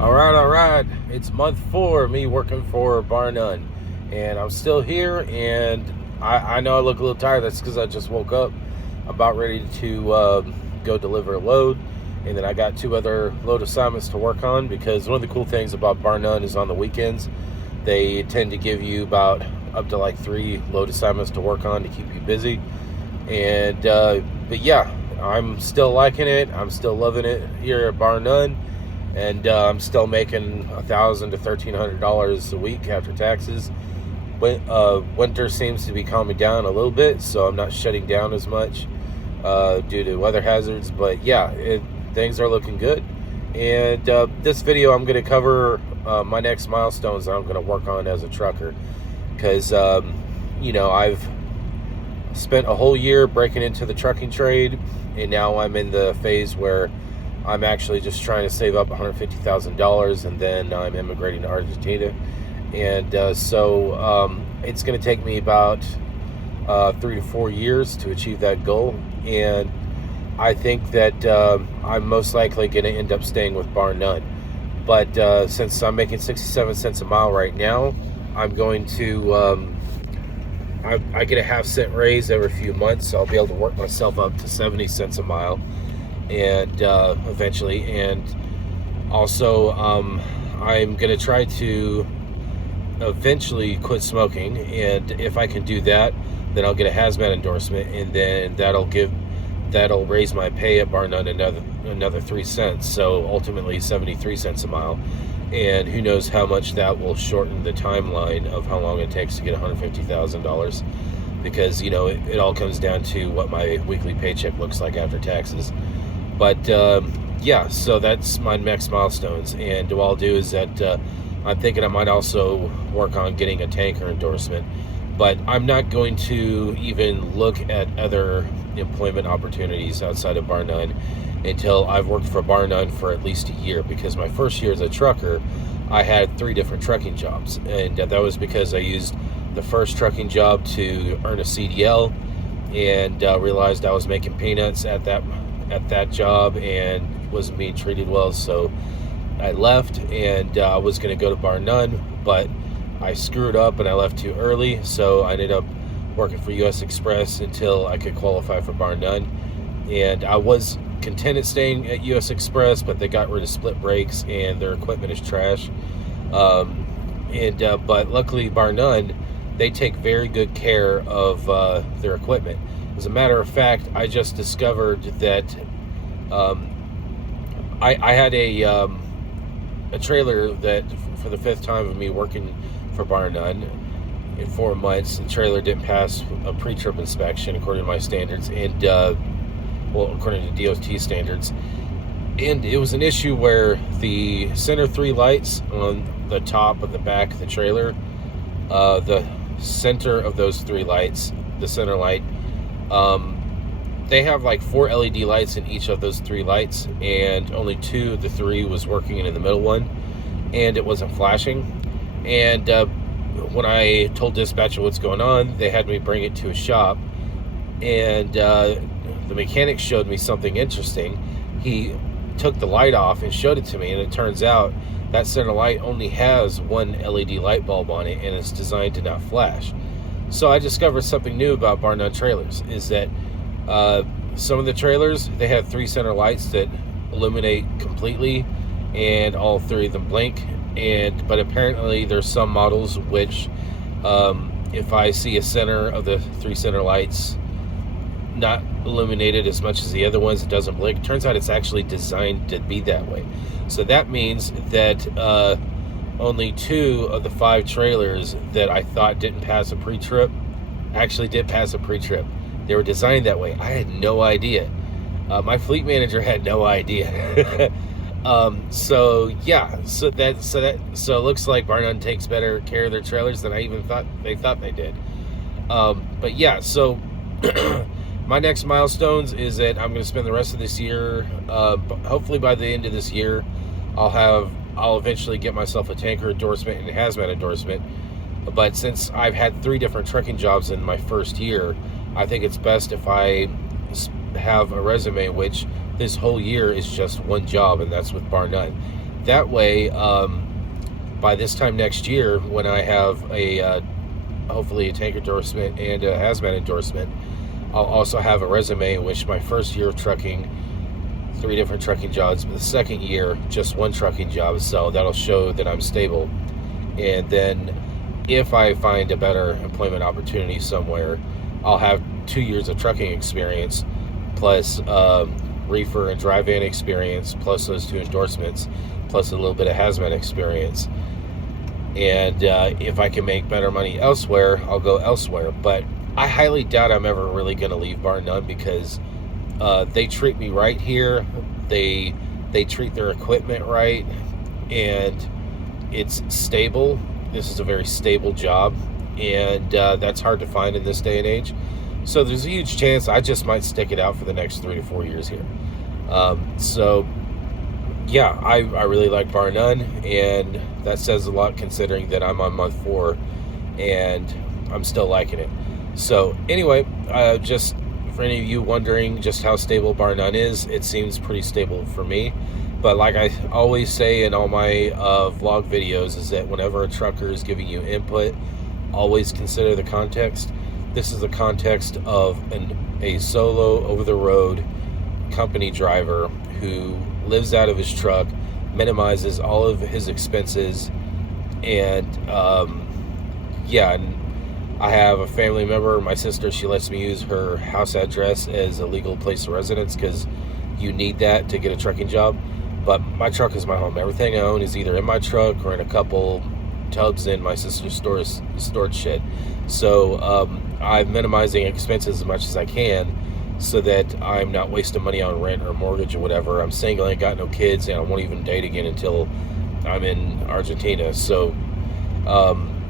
All right. It's month 4 of me working for Barr, Nunn, and I'm still here. And I know I look a little tired. That's because I just woke up. I'm about ready to go deliver a load, and then I got 2 other load assignments to work on. Because one of the cool things about Barr, Nunn is on the weekends, they tend to give you about up to like 3 load assignments to work on to keep you busy. And but yeah, I'm still liking it. I'm still loving it here at Barr, Nunn. And I'm still making $1,000 to $1,300 a week after taxes. Winter seems to be calming down a little bit, so I'm not shutting down as much due to weather hazards. But yeah, things are looking good. And this video, I'm going to cover my next milestones that I'm going to work on as a trucker. Because, I've spent a whole year breaking into the trucking trade, and now I'm in the phase where I'm actually just trying to save up $150,000, and then I'm immigrating to Argentina. And so it's going to take me about 3 to 4 years to achieve that goal. And I think that I'm most likely going to end up staying with Barr, Nunn. But since I'm making 67 cents a mile right now, I'm going to I get a half-cent raise every few months, so I'll be able to work myself up to 70 cents a mile. And eventually, and also I'm gonna try to eventually quit smoking, and if I can do that, then I'll get a hazmat endorsement, and then that'll raise my pay at Barr, Nunn another 3 cents, so ultimately 73 cents a mile. And who knows how much that will shorten the timeline of how long it takes to get $150,000, because it all comes down to what my weekly paycheck looks like after taxes. But yeah, so that's my next milestones. And what I'll do is that I'm thinking I might also work on getting a tanker endorsement. But I'm not going to even look at other employment opportunities outside of Barr, Nunn until I've worked for Barr, Nunn for at least a year. Because my first year as a trucker, I had 3 different trucking jobs. And that was because I used the first trucking job to earn a CDL, and realized I was making peanuts at that job and wasn't being treated well, so I left. And I was going to go to Barr, Nunn, but I screwed up and I left too early, so I ended up working for U.S. Express until I could qualify for Barr, Nunn. And I was content at staying at U.S. Express, but they got rid of split brakes and their equipment is trash. But luckily Barr, Nunn, they take very good care of their equipment. As a matter of fact, I just discovered that I had a trailer that, for the 5th time of me working for Barr, Nunn, in 4 months, the trailer didn't pass a pre-trip inspection according to my standards, and according to DOT standards. And it was an issue where the center 3 lights on the top of the back of the trailer, the center of those 3 lights, the center light, they have like 4 LED lights in each of those 3 lights, and only 2 of the 3 was working in the middle one, and it wasn't flashing. And when I told dispatcher what's going on, they had me bring it to a shop, and the mechanic showed me something interesting. He took the light off and showed it to me, and it turns out that center light only has 1 LED light bulb on it, and it's designed to not flash. So I discovered something new about Barr, Nunn trailers, is that some of the trailers, they have 3 center lights that illuminate completely, and all 3 of them blink. But apparently there's some models which, if I see a center of the 3 center lights not illuminated as much as the other ones, it doesn't blink. Turns out it's actually designed to be that way. So that means that only 2 of the 5 trailers that I thought didn't pass a pre-trip actually did pass a pre-trip. They were designed that way. I had no idea. My fleet manager had no idea. So it looks like Barr, Nunn takes better care of their trailers than I even thought they did. But yeah, so my next milestones is that I'm going to spend the rest of this year, hopefully by the end of this year, I'll eventually get myself a tanker endorsement and a hazmat endorsement. But since I've had 3 different trucking jobs in my first year, I think it's best if I have a resume which this whole year is just one job, and that's with Barr, Nunn. That way, by this time next year, when I have a hopefully a tank endorsement and a hazmat endorsement, I'll also have a resume in which my first year of trucking, 3 different trucking jobs, but the second year, just 1 trucking job. So that'll show that I'm stable. And then if I find a better employment opportunity somewhere, I'll have 2 years of trucking experience, plus reefer and dry van experience, plus those 2 endorsements, plus a little bit of hazmat experience. And if I can make better money elsewhere, I'll go elsewhere. But I highly doubt I'm ever really going to leave Barr Nunn, because they treat me right here. They treat their equipment right, and it's stable. This is a very stable job, and that's hard to find in this day and age. So there's a huge chance I just might stick it out for the next 3 to 4 years here. So yeah, I really like Barr Nunn, and that says a lot considering that I'm on month 4 and I'm still liking it. So anyway, just for any of you wondering just how stable Barr Nunn is, it seems pretty stable for me. But like I always say in all my vlog videos, is that whenever a trucker is giving you input, always consider the context. This is the context of a solo over-the-road company driver who lives out of his truck, minimizes all of his expenses, and yeah, and I have a family member, my sister, she lets me use her house address as a legal place of residence, because you need that to get a trucking job. But my truck is my home. Everything I own is either in my truck or in a couple tubs in my sister's storage shed. So I'm minimizing expenses as much as I can, so that I'm not wasting money on rent or mortgage or whatever. I'm single, I ain't got no kids, and I won't even date again until I'm in Argentina. So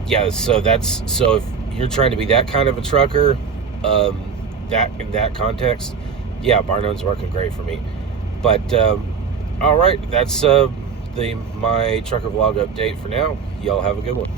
yeah, so if you're trying to be that kind of a trucker, that in that context, yeah, Barr Nunn's working great for me. But all right, that's my trucker vlog update for now. Y'all have a good one.